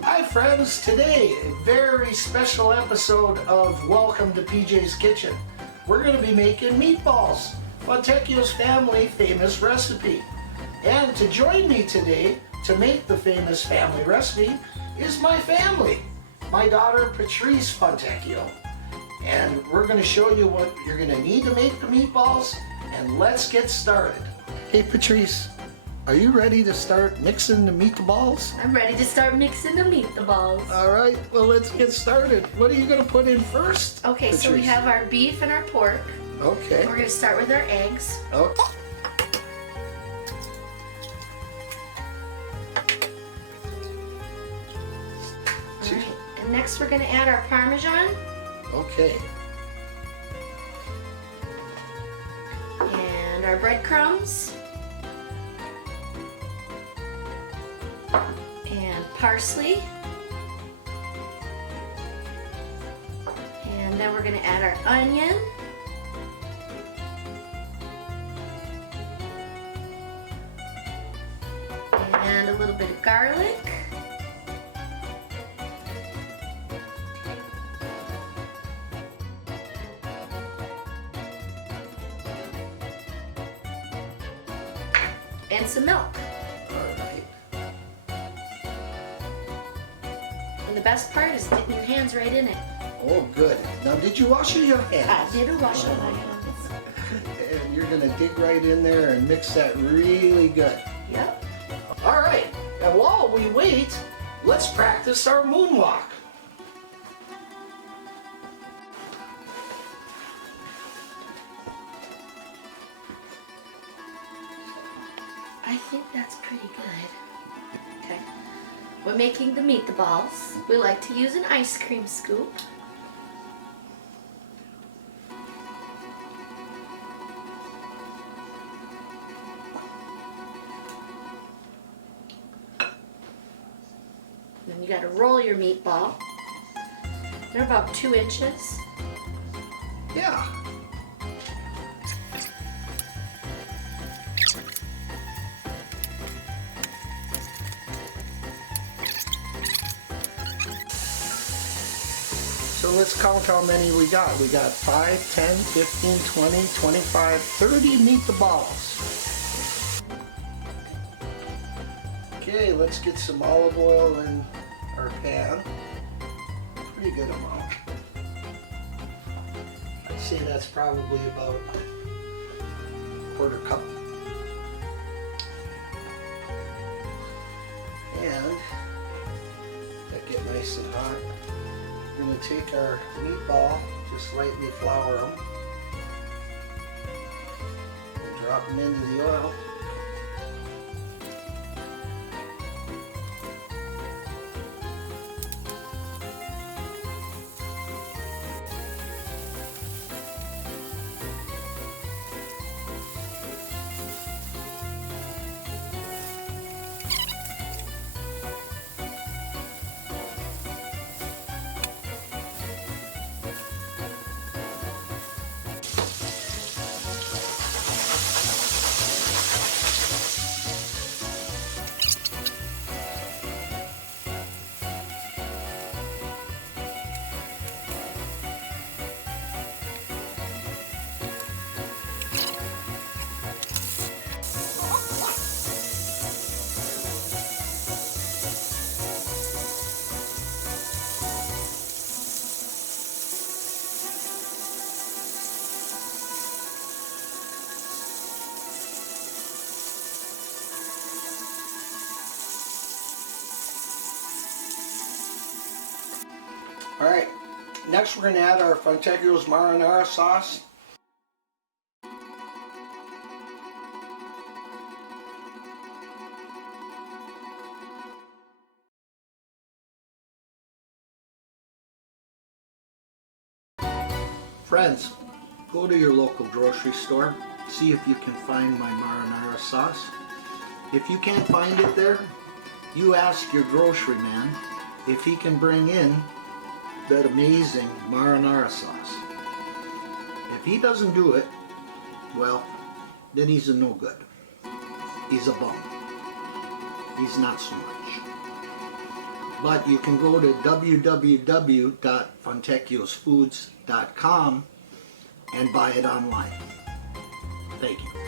Hi friends, today a very special episode of Welcome to PJ's Kitchen. We're going to be making meatballs, Fontecchio's family famous recipe. And to join me today to make the famous family recipe is my family, my daughter Patrice Fontecchio. And we're going to show you what you're going to need to make the meatballs, and let's get started. Hey Patrice, are you ready to start mixing the meatballs? I'm ready to start mixing the meatballs. All right, well let's get started. What are you going to put in first? Okay, Patrice? so we have our beef and our pork. Okay. We're going to start with our eggs. Okay. All right. And next we're going to add our Parmesan. Okay. And our breadcrumbs. And parsley. And then we're going to add our onion. And a little bit of garlic. And some milk. Alright. And the best part is getting your hands right in it. Oh, good. Now, did you wash your hands? I did wash my hands. And you're going to dig right in there and mix that really good. Yep. Alright, and while we wait, let's practice our moonwalk. I think that's pretty good. Okay. We're making the meatballs. We like to use an ice cream scoop. Then you got to roll your meatball. They're about 2 inches. Yeah. So let's count how many we got. We got 5, 10, 15, 20, 25, 30 meatballs. Okay, let's get some olive oil in our pan. Pretty good amount. I'd say that's probably about a 1/4 cup. And that get nice and hot. We're going to take our meatball, just lightly flour them, and drop them into the oil. Alright, next we're going to add our Fontecchio's Marinara sauce. Friends, go to your local grocery store, see if you can find my marinara sauce. If you can't find it there, you ask your grocery man if he can bring in that amazing marinara sauce. If he doesn't do it, well, then he's a no good. He's a bum. He's not so much. But you can go to www.fontecchiosfoods.com and buy it online. Thank you.